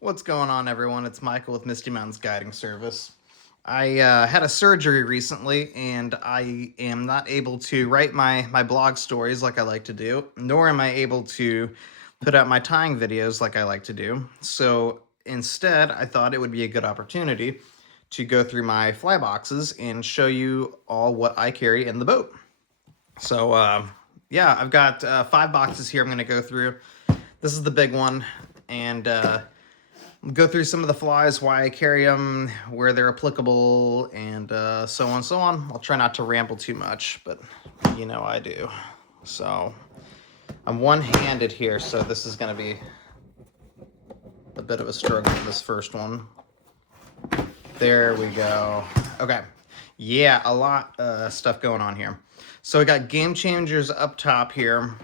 What's going on, everyone? It's Michael with Misty Mountains Guiding Service. I had a surgery recently, and I am not able to write my blog stories like I like to do, nor am I able to put out my tying videos like I like to do. So instead, I thought it would be a good opportunity to go through my fly boxes and show you all what I carry in the boat. So, yeah, I've got 5 boxes here I'm going to go through. This is the big one, and go through some of the flies, why I carry them, where they're applicable, and so on and so on. I'll try not to ramble too much, but you know I do. So I'm one-handed here, so this is going to be a bit of a struggle with this first one. There we go. Okay. Yeah, a lot of stuff going on here. So we got game changers up top here.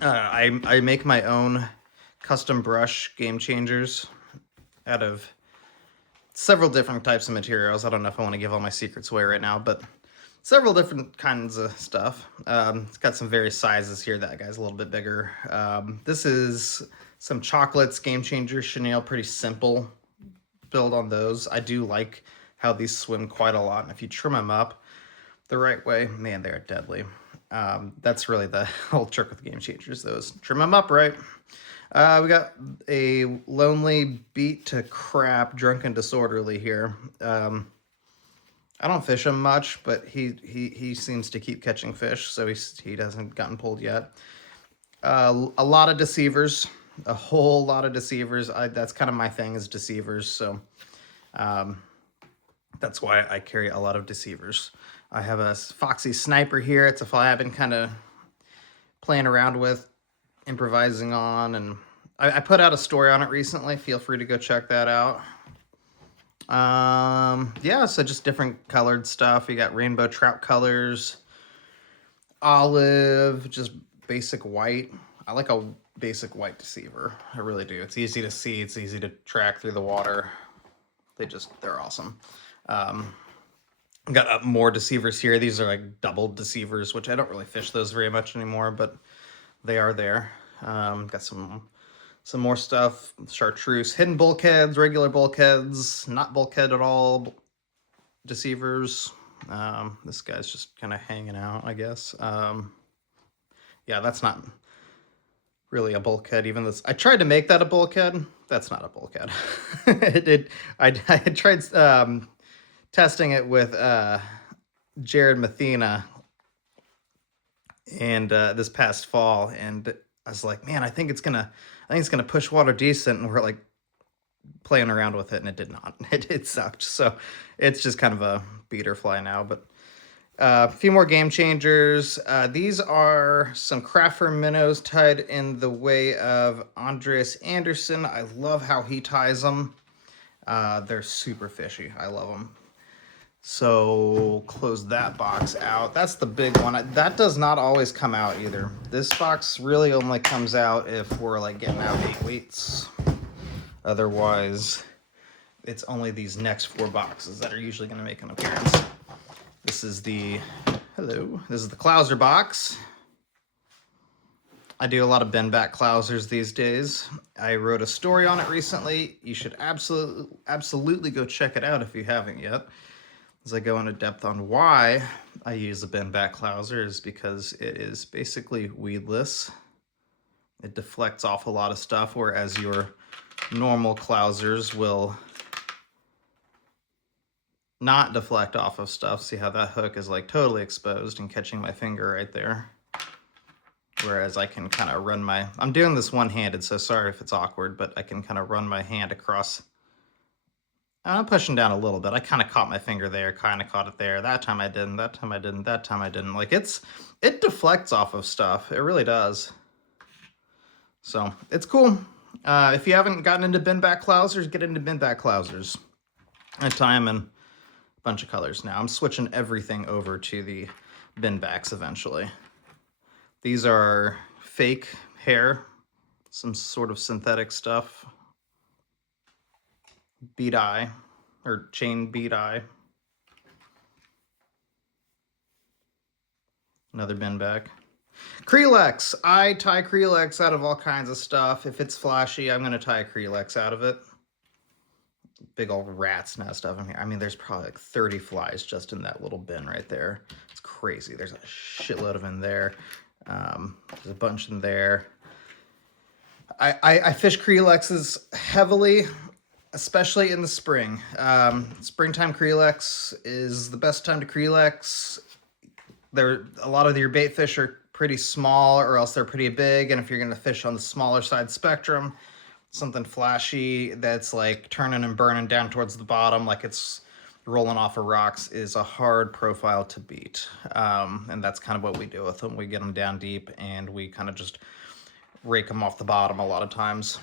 I make my own custom brush game changers out of several different types of materials. I don't know if I want to give all my secrets away right now, but several different kinds of stuff. It's got some various sizes here. That guy's a little bit bigger. This is some chocolates, game changer, chenille, pretty simple build on those. I do like how these swim quite a lot, and if you trim them up the right way, man, they're deadly. That's really the whole trick with game changers, those trim them up right. We got a lonely beat to crap, drunken disorderly here. I don't fish him much, but he seems to keep catching fish, so he hasn't gotten pulled yet. A lot of deceivers, a whole lot of deceivers. That's kind of my thing, is deceivers. So that's why I carry a lot of deceivers. I have a Foxy Sniper here. It's a fly I've been kind of playing around with, improvising on, and I put out a story on it recently. Feel free to go check that out. Yeah, so just different colored stuff. You got rainbow trout colors, olive, just basic white. I like a basic white deceiver. I really do. It's easy to see. It's easy to track through the water. They're awesome. Got more deceivers here. These are like double deceivers, which I don't really fish those very much anymore, but they are there. Got some more stuff. Chartreuse, hidden bulkheads, regular bulkheads, not bulkhead at all, deceivers. This guy's just kind of hanging out, I guess. Yeah, that's not really a bulkhead. Even this, I tried to make that a bulkhead. That's not a bulkhead. I had tried testing it with Jared Mathena and this past fall, and I was like, man, I think it's gonna push water decent, and we're like playing around with it, and it did not. It sucked. So it's just kind of a beater fly now. But a few more game changers. These are some Crafter minnows tied in the way of Andreas Anderson. I love how he ties them. They're super fishy. I love them. So close that box out. That's the big one. That does not always come out either. This box really only comes out if we're like getting out 8 weights. Otherwise, it's only these next 4 boxes that are usually going to make an appearance. This is the Clouser box. I do a lot of bend back Clousers these days. I wrote a story on it recently. You should absolutely go check it out if you haven't yet. As I go into depth on why I use a bend back Clouser, is because it is basically weedless. It deflects off a lot of stuff, whereas your normal Clousers will not deflect off of stuff. See how that hook is like totally exposed and catching my finger right there. Whereas I can kind of run I'm doing this one-handed, so sorry if it's awkward, but I can kind of run my hand across. I'm pushing down a little bit. I kind of caught my finger there, kind of caught it there. That time I didn't, that time I didn't, that time I didn't. Like it deflects off of stuff. It really does. So it's cool. If you haven't gotten into bend back Clousers, get into bend back Clousers. I tie them in a bunch of colors now. I'm switching everything over to the bend backs eventually. These are fake hair, some sort of synthetic stuff. Bead eye, or chain bead eye. Another bend back. Creelex. I tie Creelex out of all kinds of stuff. If it's flashy, I'm going to tie a Creelex out of it. Big old rat's nest of them here. I mean, there's probably like 30 flies just in that little bin right there. It's crazy. There's a shitload of them in there. There's a bunch in there. I fish Creelexes heavily, especially in the spring. Springtime Creelex is the best time to Creelex. A lot of your bait fish are pretty small, or else they're pretty big. And if you're going to fish on the smaller side spectrum, something flashy that's like turning and burning down towards the bottom, like it's rolling off of rocks, is a hard profile to beat. And that's kind of what we do with them. We get them down deep and we kind of just rake them off the bottom a lot of times.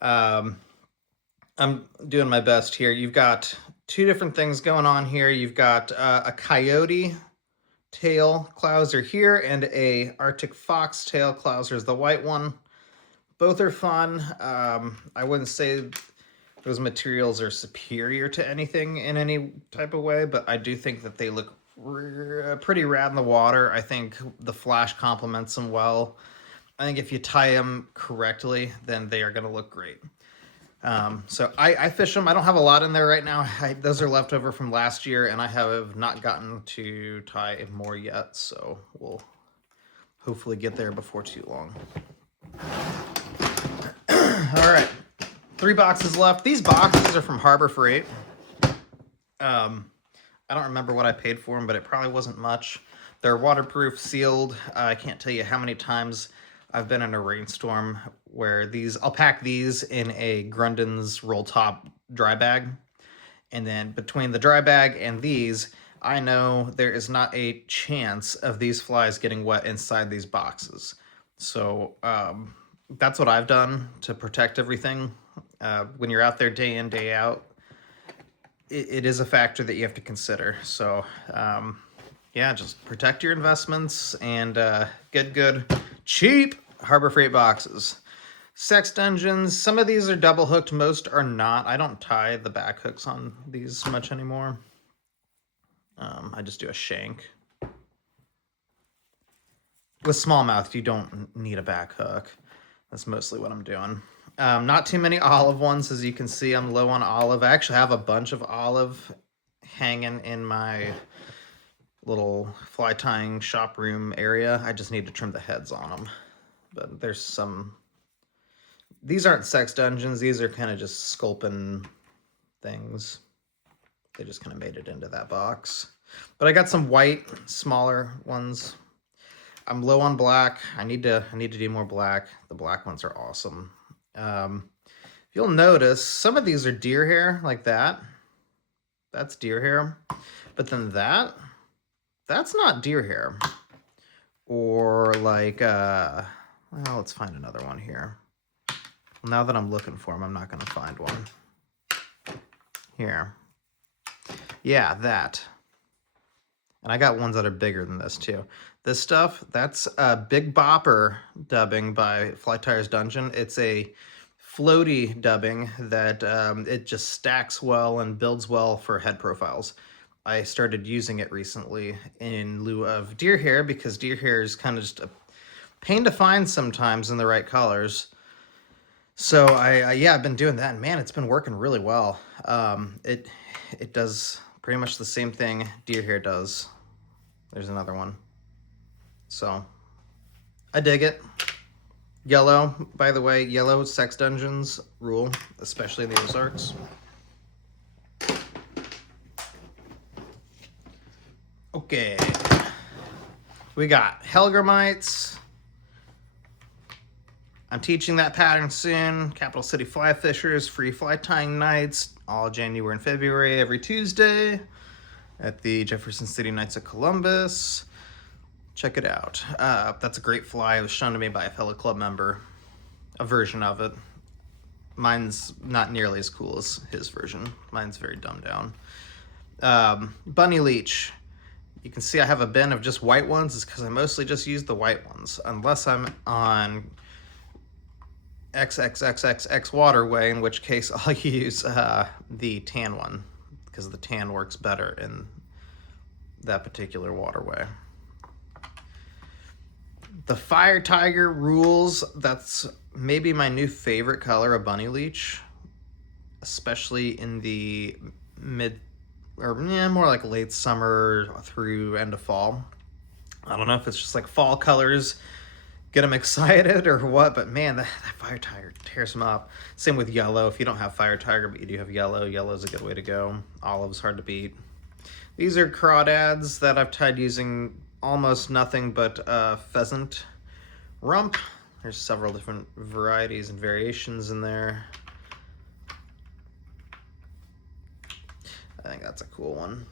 I'm doing my best here. You've got two different things going on here. You've got a coyote tail clouser here and a Arctic fox tail clouser is the white one. Both are fun. I wouldn't say those materials are superior to anything in any type of way, but I do think that they look pretty rad in the water. I think the flash complements them well. I think if you tie them correctly, then they are going to look great. So I fish them. I don't have a lot in there right now. Those are left over from last year, and I have not gotten to tie more yet. So we'll hopefully get there before too long. All right, 3 boxes left. These boxes are from Harbor Freight. I don't remember what I paid for them, but it probably wasn't much. They're waterproof, sealed. I can't tell you how many times I've been in a rainstorm where I'll pack these in a Grundon's roll top dry bag. And then between the dry bag and these, I know there is not a chance of these flies getting wet inside these boxes. So that's what I've done to protect everything. When you're out there day in, day out, it is a factor that you have to consider. So yeah, just protect your investments and get good, cheap Harbor Freight boxes. Sex Dungeons, some of these are double hooked, most are not. I don't tie the back hooks on these much anymore. I just do a shank. With smallmouth, you don't need a back hook. That's mostly what I'm doing. Not too many olive ones, as you can see. I'm low on olive. I actually have a bunch of olive hanging in my little fly tying shop room area. I just need to trim the heads on them. But there's some... These aren't Sex Dungeons. These are kind of just sculpin things. They just kind of made it into that box. But I got some white, smaller ones. I'm low on black. I need to do more black. The black ones are awesome. You'll notice some of these are deer hair, like that. That's deer hair. But then that's not deer hair. Or like, well, let's find another one here. Well, now that I'm looking for them, I'm not going to find one. Here. Yeah, that. And I got ones that are bigger than this too. This stuff, that's a Big Bopper dubbing by Fly Tires Dungeon. It's a floaty dubbing that it just stacks well and builds well for head profiles. I started using it recently in lieu of deer hair because deer hair is kind of just a pain to find sometimes in the right colors. So I've been doing that, and man, it's been working really well. It does pretty much the same thing deer hair does. There's another one. So I dig it. Yellow, by the way, yellow Sex Dungeons rule, especially in the Ozarks. Okay. We got Hellgramites. I'm teaching that pattern soon. Capital City Fly Fishers, free fly tying nights, all January and February, every Tuesday at the Jefferson City Knights of Columbus. Check it out. That's a great fly. It was shown to me by a fellow club member, a version of it. Mine's not nearly as cool as his version. Mine's very dumbed down. Bunny leech. You can see I have a bin of just white ones. It's because I mostly just use the white ones, unless I'm on XXXXX waterway, in which case I'll use the tan one, because the tan works better in that particular waterway. The Fire Tiger rules. That's maybe my new favorite color of bunny leech, especially in the mid, or more like late summer through end of fall. I don't know if it's just like fall colors get them excited or what, but man, that Fire Tiger tears them up. Same with yellow. If you don't have Fire Tiger, but you do have yellow, yellow's a good way to go. Olive's hard to beat. These are crawdads that I've tried using almost nothing but pheasant rump. There's several different varieties and variations in there. I think that's a cool one.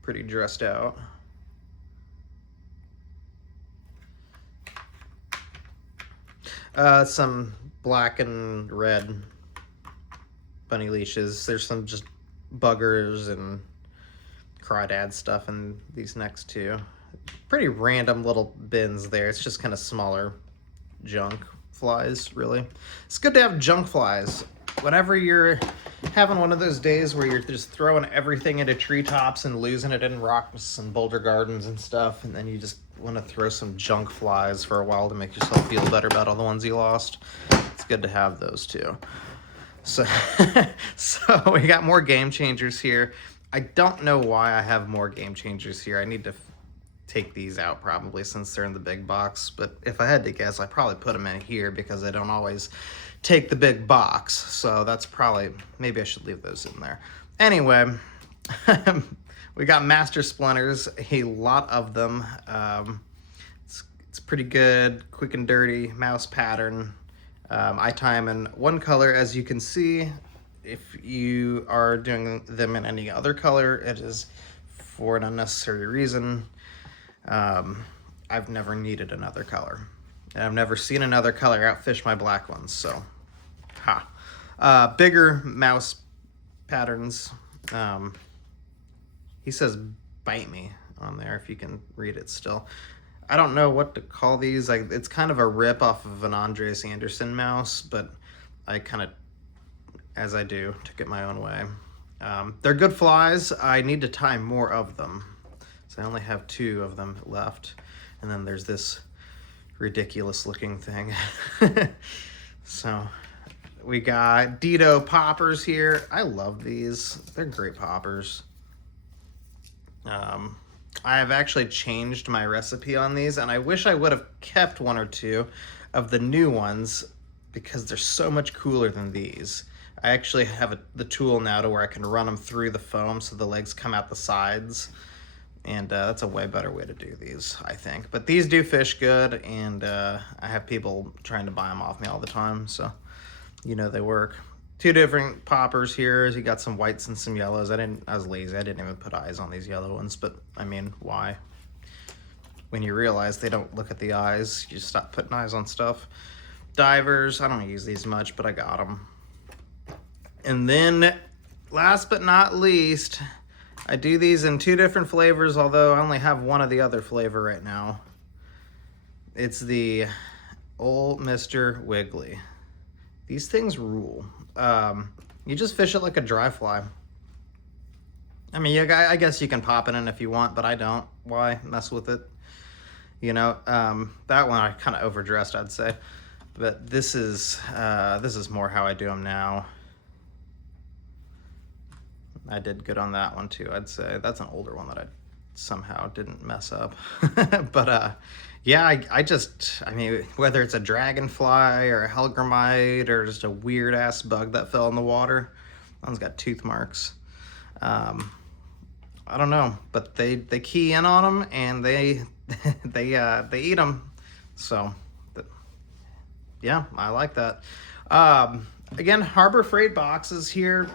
Pretty dressed out. Some black and red bunny leashes. There's some just buggers and crawdad stuff in these next two. Pretty random little bins there. It's just kind of smaller junk flies, really. It's good to have junk flies. Whenever you're having one of those days where you're just throwing everything into treetops and losing it in rocks and boulder gardens and stuff, and then you just want to throw some junk flies for a while to make yourself feel better about all the ones you lost, it's good to have those too. So, so we got more game changers here. I don't know why I have more game changers here. I need to take these out probably since they're in the big box, but if I had to guess, I probably put them in here because I don't always take the big box. So that's probably, maybe I should leave those in there. Anyway, we got master splinters, a lot of them. It's pretty good, quick and dirty mouse pattern. I tie them in one color, as you can see. If you are doing them in any other color, it is for an unnecessary reason. I've never needed another color. And I've never seen another color outfish my black ones, so bigger mouse patterns. He says bite me on there, if you can read it still. I don't know what to call these. It's kind of a rip off of an Andres Anderson mouse, but I kind of, as I do, took it my own way. They're good flies. I need to tie more of them. So I only have 2 of them left. And then there's this ridiculous looking thing. So we got Dido poppers here. I love these. They're great poppers. I have actually changed my recipe on these, and I wish I would have kept 1 or 2 of the new ones because they're so much cooler than these. I actually have the tool now to where I can run them through the foam so the legs come out the sides, and that's a way better way to do these, I think. But these do fish good, and I have people trying to buy them off me all the time, so you know they work. 2 different poppers here. You got some whites and some yellows. I was lazy. I didn't even put eyes on these yellow ones, but I mean, why? When you realize they don't look at the eyes, you stop putting eyes on stuff. Divers, I don't use these much, but I got them. And then, last but not least, I do these in 2 different flavors, although I only have one of the other flavor right now. It's the Old Mr. Wiggly. These things rule. You just fish it like a dry fly. I mean, I guess you can pop it in if you want, but I don't. Why mess with it? You know, that one I kind of overdressed, I'd say. But this is more how I do them now. I did good on that one too, I'd say. That's an older one that I somehow didn't mess up. But yeah, I mean, whether it's a dragonfly or a hellgrammite or just a weird ass bug that fell in the water, that one's got tooth marks. I don't know, but they key in on them and they eat them. So yeah, I like that. Again, Harbor Freight boxes here,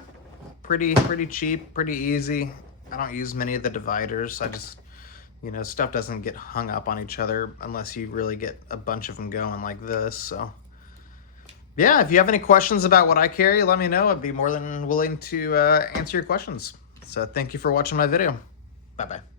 pretty cheap, pretty easy. I don't use many of the dividers. I just, you know, stuff doesn't get hung up on each other unless you really get a bunch of them going like this. So yeah, if you have any questions about what I carry, let me know. I'd be more than willing to answer your questions. So thank you for watching my video. Bye-bye.